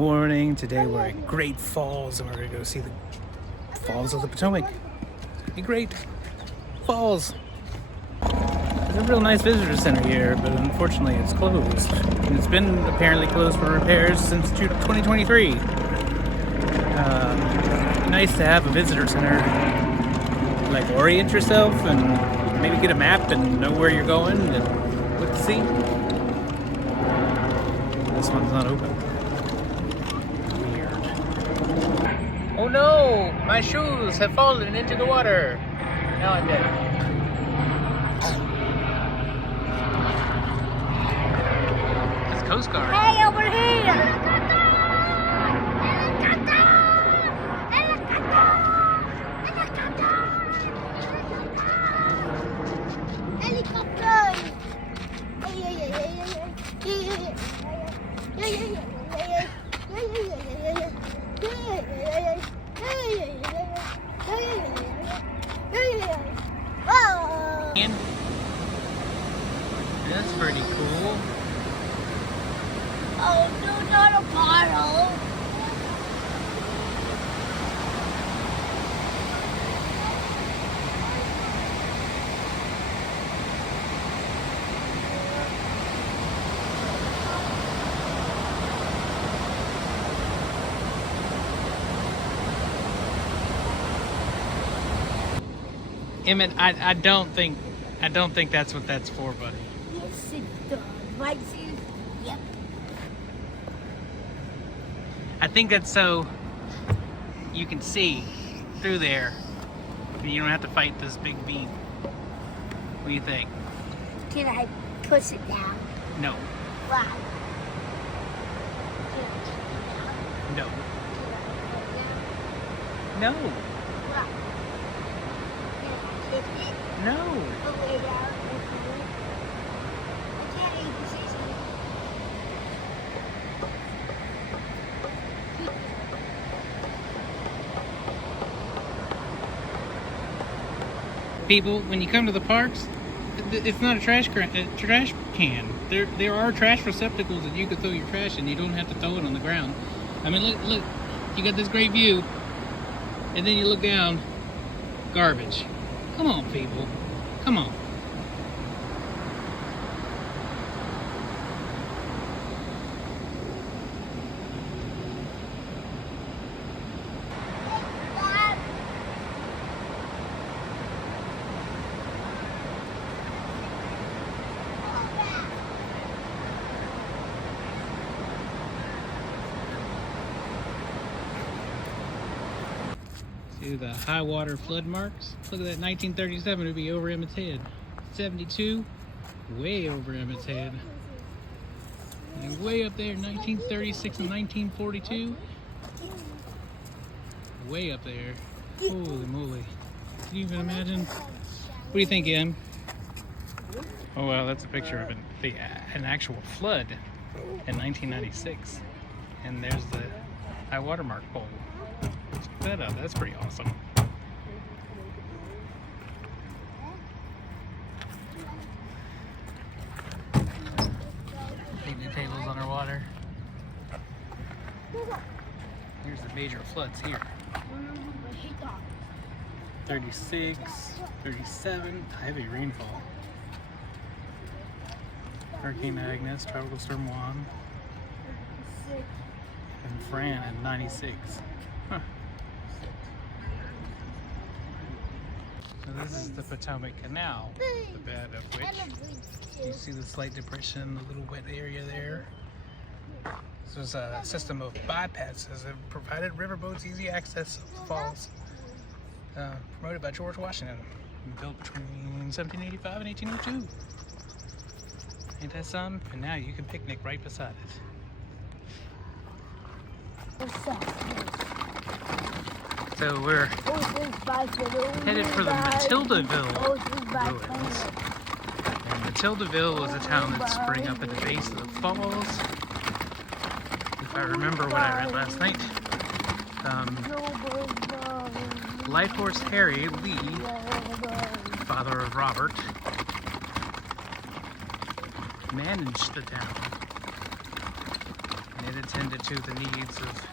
morning. Today we're at Great Falls and we're going to go see the Falls of the Potomac. The Great Falls. There's a real nice visitor center here, but unfortunately it's closed. And it's been apparently closed for repairs since 2023. Nice to have a visitor center, like orient yourself and maybe get a map and know where you're going and what to see. This one's not open. Weird. Oh no! My shoes have fallen into the water. Now I'm dead. It's Coast Guard. Hey, over here! That's pretty cool. Oh, no, not a bottle. Emmett, I don't think that's what that's for, buddy. Yes, it does. Right, see? Yep. I think that's so you can see through there and you don't have to fight this big beam. What do you think? Can I push it down? No. Wow. No. No. Wow. Can I lift it? No. Oh, way down. I can't even see it. People, when you come to the parks, it's not a trash can. There are trash receptacles that you can throw your trash in. You don't have to throw it on the ground. I mean, look, you got this great view, and then you look down, garbage. Come on, people. Come on. See the high water flood marks? Look at that, 1937 would be over Emmett's Head. 72, way over Emmett's Head. And way up there, 1936 and 1942. Way up there. Holy moly. Can you even imagine? What do you think, Em? Oh well, that's a picture of an actual flood in 1996. And there's the high water mark pole. Check that out, that's pretty awesome. Picnic tables underwater. Here's the major floods here. 36, 37, heavy rainfall. Hurricane Agnes, Tropical Storm Juan, and Fran in 96. Huh. So this is the Potomac Canal, the bed of which you see the slight depression, the little wet area there. This was a system of bypasses that provided riverboats easy access to the falls, promoted by George Washington, and built between 1785 and 1802. Ain't that some? And now you can picnic right beside it. So we're headed for the Maltildaville ruins. And Maltildaville was a town that sprang up at the base of the falls. If I remember what I read last night, Light Horse Harry Lee, father of Robert, managed the town. And it attended to the needs of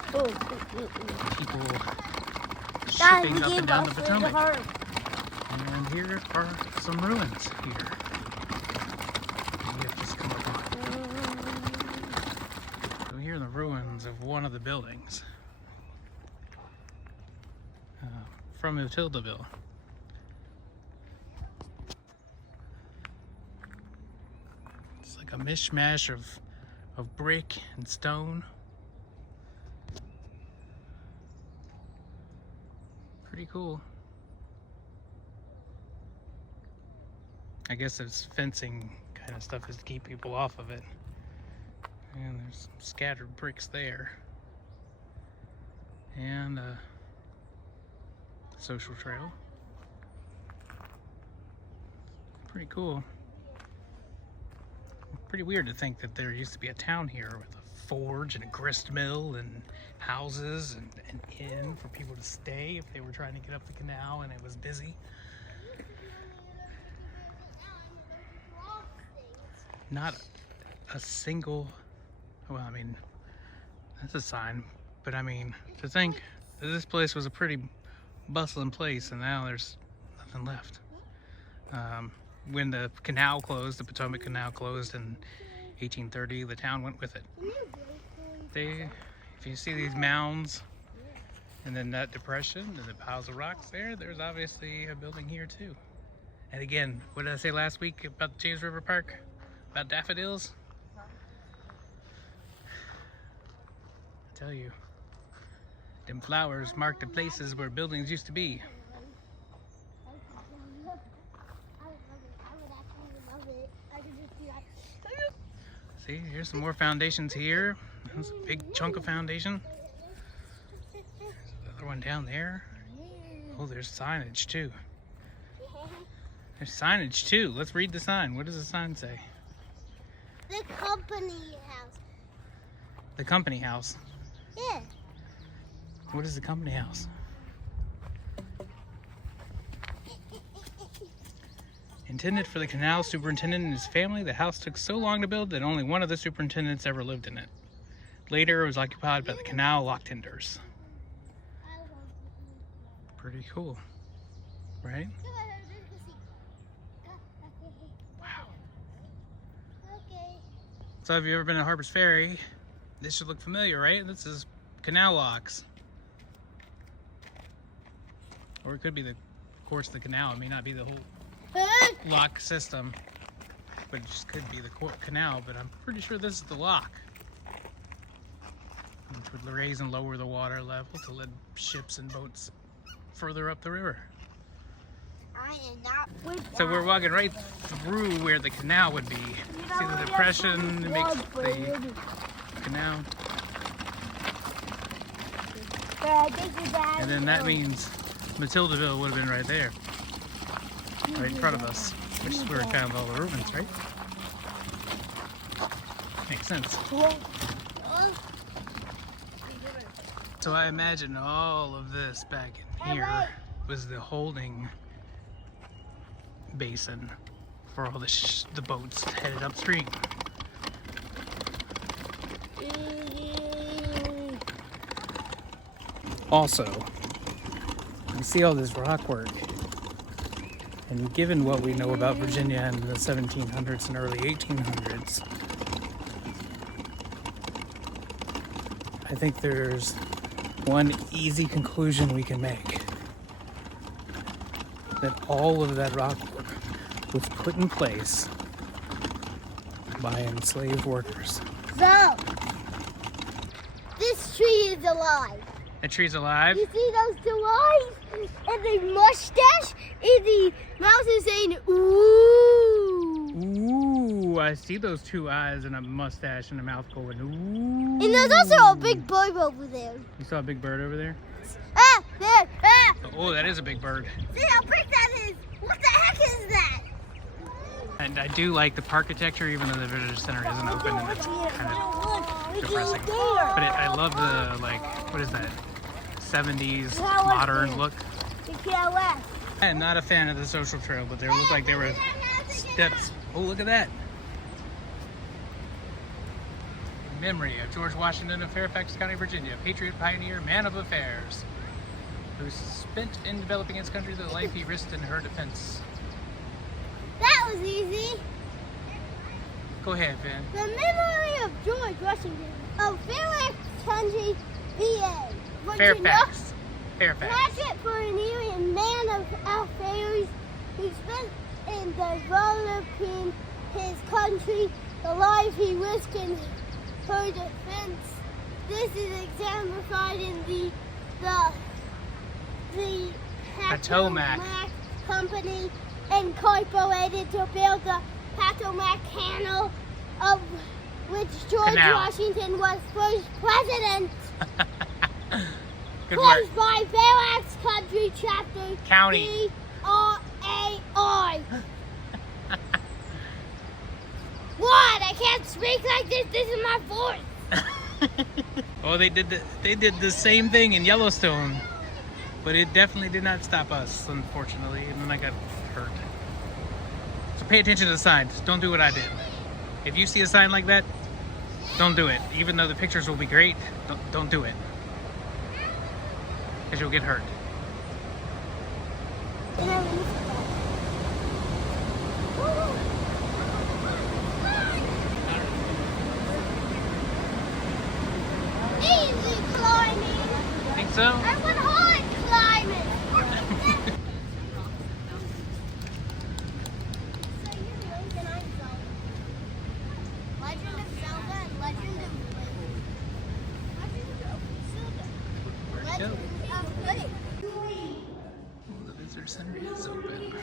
people Dad, shipping we up gave and down the us the Potomac. heart. And here are some ruins here. You have to just come up on. So here are the ruins of one of the buildings from Maltildaville. It's like a mishmash of brick and stone. Pretty cool. I guess it's fencing kind of stuff is to keep people off of it. And there's some scattered bricks there. And a social trail. Pretty cool. Pretty weird to think that there used to be a town here with a forge and a grist mill and houses and an inn for people to stay if they were trying to get up the canal and it was busy. Not a single, well, I mean, that's a sign, but I mean, to think that this place was a pretty bustling place and now there's nothing left. When the canal closed, the Potomac Canal closed in 1830, the town went with it. If you see these mounds and then that depression and the piles of rocks there's obviously a building here too. And again, what did I say last week about the James River Park? About daffodils? I tell you, them flowers mark the places where buildings used to be. See, here's some more foundations here. There's a big chunk of foundation. There's the other one down there. Oh, there's signage too. There's signage too. Let's read the sign. What does the sign say? The company house. The company house? Yeah. What is the company house? Intended for the canal superintendent and his family, the house took so long to build that only one of the superintendents ever lived in it. Later, it was occupied by the canal lock-tenders. Pretty cool, right? Wow. So have you ever been to Harper's Ferry? This should look familiar, right? This is canal locks. Or it could be of course, the canal. It may not be the whole lock system, but it just could be the canal, but I'm pretty sure this is the lock, which would raise and lower the water level to let ships and boats further up the river. I am not with that. So we're walking right through where the canal would be. See the depression that makes the canal, and then that means Maltildaville would have been right there, right in front of us, which is where we found all the ruins, right? Makes sense. So I imagine all of this back in here was the holding basin for all the boats headed upstream. Also, you see all this rock work. And given what we know about Virginia in the 1700s and early 1800s, I think there's one easy conclusion we can make. That all of that rock work was put in place by enslaved workers. So, this tree is alive. That tree's alive? You see those two eyes? And the mustache? And the mouth is saying, ooh. Ooh, I see those two eyes and a mustache and a mouth going, ooh. And there's also a big bird over there. You saw a big bird over there? Ah, there, ah. Oh, that is a big bird. See how big that is? What the heck is that? And I do like the parkitecture, even though the visitor center isn't open and it's kind of depressing. But I love the, like, what is that? 70s modern look. I am not a fan of the social trail, but there looked like there were steps. Oh, look at that. in memory of George Washington of Fairfax County, Virginia, patriot, pioneer, man of affairs, who spent in developing his country the life he risked in her defense. That was easy. Go ahead, Finn. The memory of George Washington of Fairfax County, VA. Fairfax. Fairfax. Patriot, pioneer, and man of affairs who spent in developing his country the life he risked in her defense. This is exemplified in the Potomac Company incorporated to build the Potomac Canal, of which George Washington was first president. Good work. Closed by Fairfax County Chapter County. CRAI. What? I can't speak like this. This is my voice. Oh, they did the same thing in Yellowstone, but it definitely did not stop us, unfortunately. And then I got hurt. So pay attention to the signs. Don't do what I did. If you see a sign like that, don't do it. Even though the pictures will be great, don't do it, because you'll get hurt. Easy climbing. Think so? I went hard climbing. Legend of Zelda and Legend of Blade. The visitor center is open.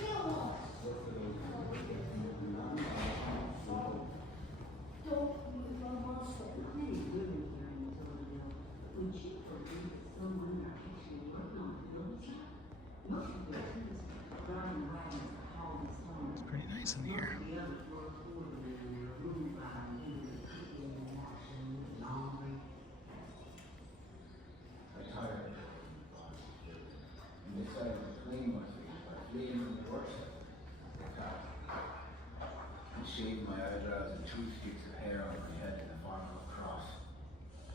It's pretty nice in here. Shaved my eyebrows and 2 sticks of hair on my head in the form of a cross.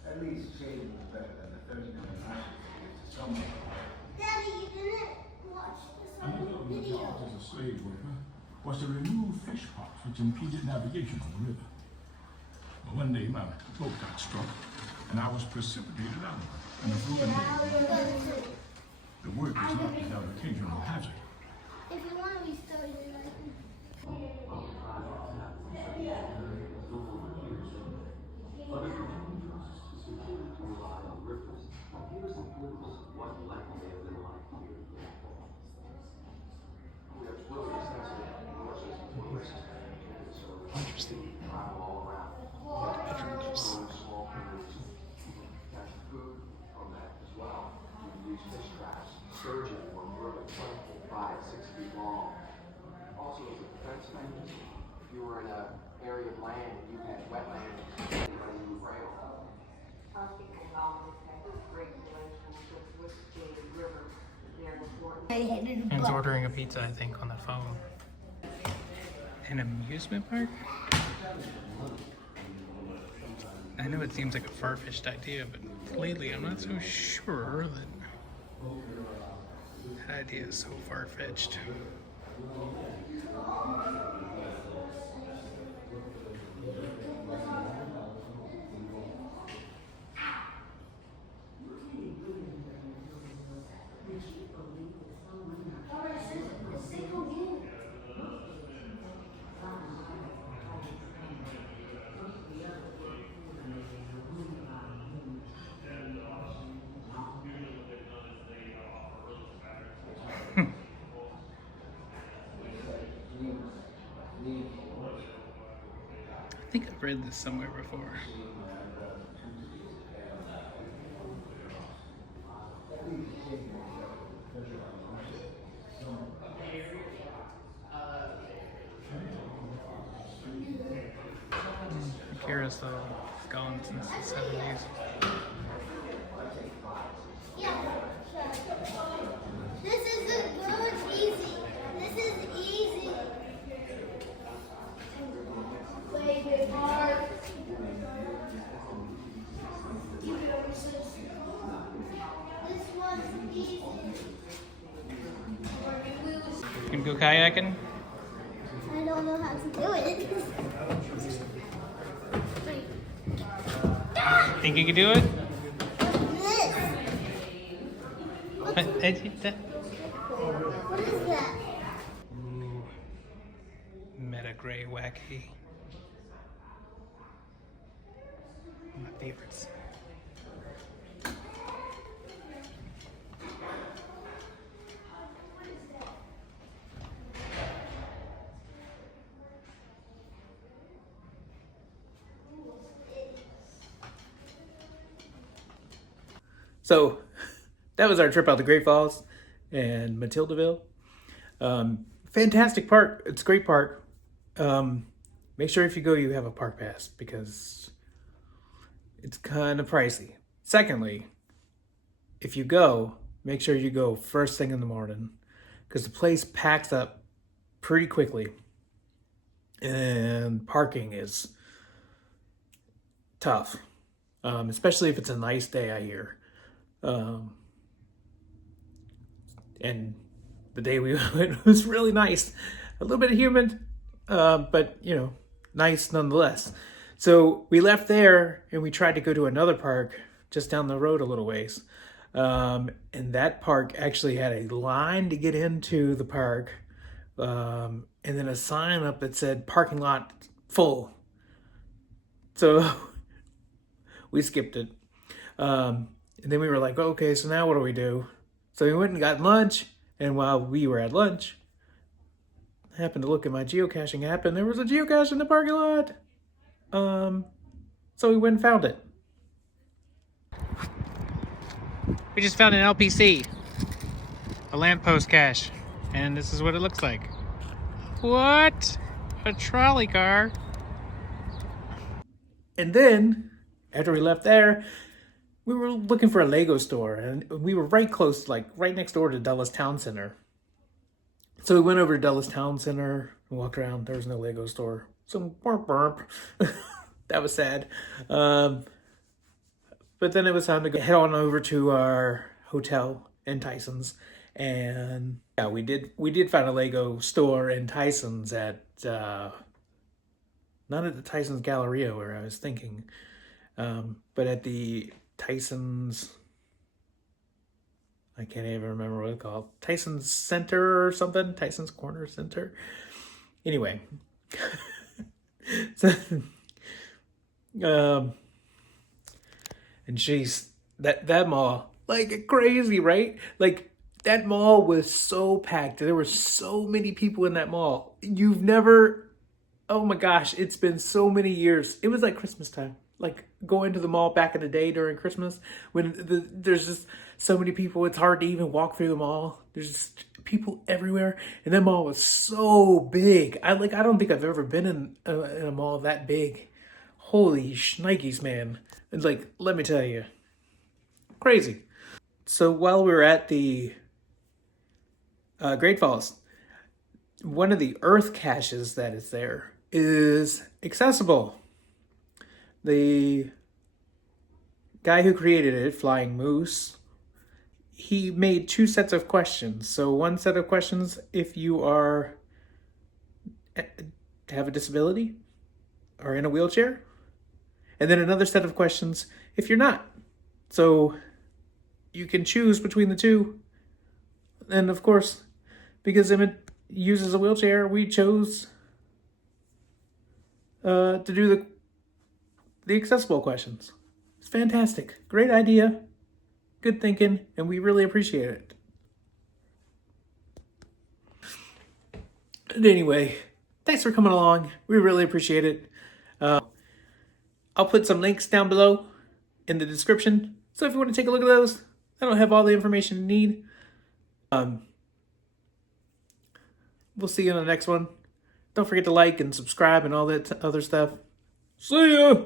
At least shaving was better than the 39 lashes it gives to someone. Daddy, you didn't watch this Another video. job as a slave worker was to remove fish pots which impeded navigation on the river. But one day my boat got struck and I was precipitated out in a broken day. The work was not without occasional hazard. If you want to restart it, I can. Interesting. Surgeon were really 5, 6 feet long. Also, as a defense mechanism, if you were in an area of land and you had wetland, you would rail. Great relationships with the river. They're important. Finn's ordering a pizza, I think, on the phone. An amusement park? I know it seems like a far-fetched idea, but lately I'm not so sure that idea is so far-fetched. I think I've read this somewhere before. I'm curious though, it's gone since the 70s. This is a good, easy. This is easy. Play good hard. kayaking? I don't know how to do it. Think you can do it? What's this? What is that? Ooh. Meta gray wacky. My favorites. So that was our trip out to Great Falls and Maltildaville. Fantastic park. It's a great park. Make sure if you go, you have a park pass because it's kind of pricey. Secondly, if you go, make sure you go first thing in the morning because the place packs up pretty quickly and parking is tough, especially if it's a nice day, I hear. And the day we went was really nice. A little bit humid, but you know, nice nonetheless. So we left there and we tried to go to another park just down the road a little ways. And that park actually had a line to get into the park, and then a sign up that said parking lot full. So we skipped it. And then we were like, okay, so now what do we do? So we went and got lunch. And while we were at lunch, I happened to look at my geocaching app and there was a geocache in the parking lot. So we went and found it. We just found an LPC, a lamppost cache. And this is what it looks like. What? A trolley car. And then, after we left there, we were looking for a Lego store, and we were right close, like right next door to Dulles Town Center. So we went over to Dulles Town Center and walked around. There was no Lego store. So burp burp. That was sad. But then it was time to head on over to our hotel in Tyson's, and yeah, we did find a Lego store in Tyson's at not at the Tyson's Galleria where I was thinking, but at the Tyson's, I can't even remember what it's called. Tyson's Center or something? Tyson's Corner Center? Anyway. So, and jeez, that mall, like crazy, right? Like that mall was so packed. There were so many people in that mall. You've never, oh my gosh, it's been so many years. It was like Christmas time. Like going to the mall back in the day during Christmas when there's just so many people. It's hard to even walk through the mall. There's just people everywhere. And that mall was so big. I don't think I've ever been in a mall that big. Holy shnikes, man. It's like, let me tell you, crazy. So while we were at the Great Falls, one of the earth caches that is there is accessible. The guy who created it, Flying Moose, he made 2 sets of questions. So one set of questions if you are have a disability or in a wheelchair, and then another set of questions if you're not. So you can choose between the two. And of course, because Emmett uses a wheelchair, we chose to do the accessible questions. It's fantastic. Great idea. Good thinking. And we really appreciate it. And anyway, thanks for coming along. We really appreciate it. I'll put some links down below in the description. So if you want to take a look at those, that'll have all the information you need. We'll see you in the next one. Don't forget to like and subscribe and all that other stuff. See ya!